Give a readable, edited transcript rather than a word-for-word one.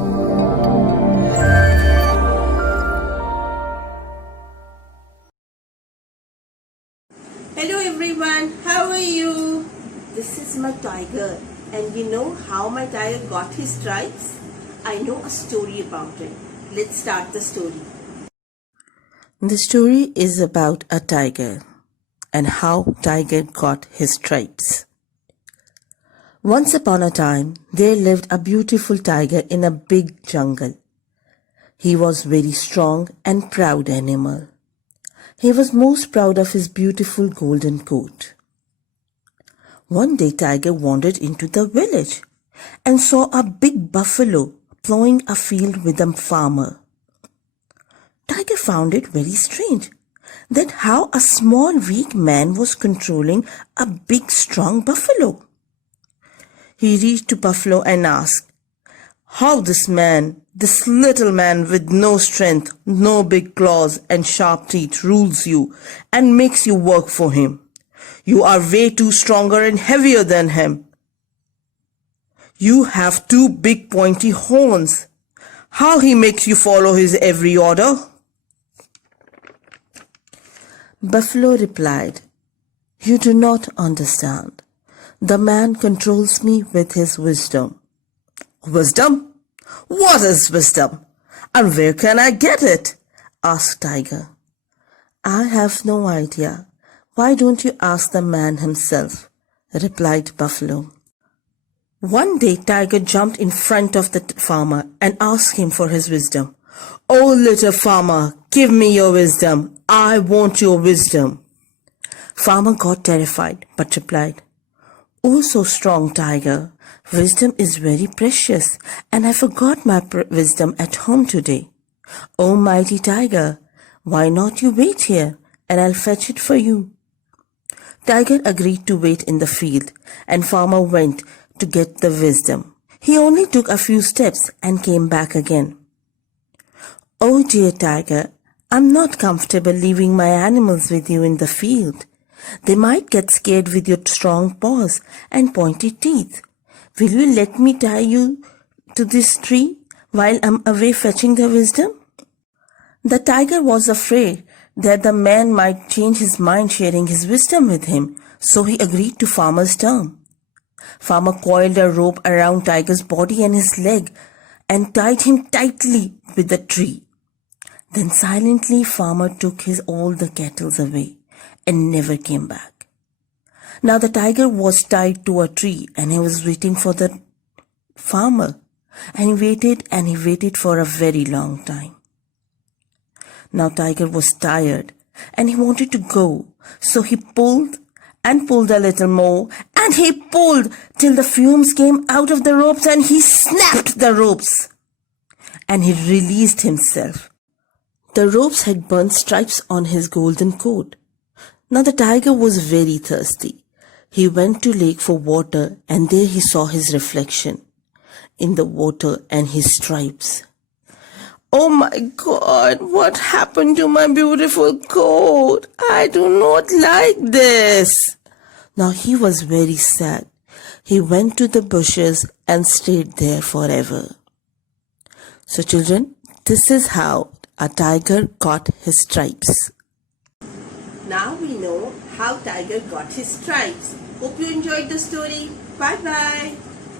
Hello everyone, how are you? This is my tiger, and you know how my tiger got his stripes? I know a story about it. Let's start the story. The story is about a tiger and how tiger got his stripes. Once upon a time, there lived a beautiful tiger in a big jungle. He was very strong and proud animal. He was most proud of his beautiful golden coat. One day Tiger wandered into the village and saw a big buffalo plowing a field with a farmer. Tiger found it very strange that how a small weak man was controlling a big strong buffalo. He reached to Buffalo and asked, "How this little man with no strength, no big claws and sharp teeth rules you and makes you work for him? You are way too stronger and heavier than him. You have two big pointy horns. How he makes you follow his every order?" Buffalo replied, "You do not understand. The man controls me with his wisdom." "Wisdom? What is wisdom? And where can I get it?" asked Tiger. "I have no idea. Why don't you ask the man himself?" replied Buffalo. One day Tiger jumped in front of the farmer and asked him for his wisdom. "Oh, little farmer, give me your wisdom. I want your wisdom." Farmer got terrified but replied, "Oh, so strong Tiger, wisdom is very precious, and I forgot my wisdom at home today. Oh, mighty Tiger, why not you wait here, and I'll fetch it for you." Tiger agreed to wait in the field, and farmer went to get the wisdom. He only took a few steps and came back again. "Oh, dear Tiger, I'm not comfortable leaving my animals with you in the field. They might get scared with your strong paws and pointy teeth. Will you let me tie you to this tree while I'm away fetching the wisdom?" The tiger was afraid that the man might change his mind sharing his wisdom with him, so he agreed to farmer's term. Farmer coiled a rope around Tiger's body and his leg and tied him tightly with the tree. Then silently farmer took all the cattle away and never came back. Now the tiger was tied to a tree and he was waiting for the farmer. And he waited for a very long time. Now Tiger was tired and he wanted to go. So he pulled and pulled a little more, and he pulled till the fumes came out of the ropes, and he snapped the ropes and he released himself. The ropes had burnt stripes on his golden coat. Now the tiger was very thirsty. He went to lake for water, and there he saw his reflection in the water and his stripes. "Oh my God, what happened to my beautiful coat? I do not like this." Now he was very sad. He went to the bushes and stayed there forever. So children, this is how a tiger got his stripes. Now we know how Tiger got his stripes. Hope you enjoyed the story. Bye bye.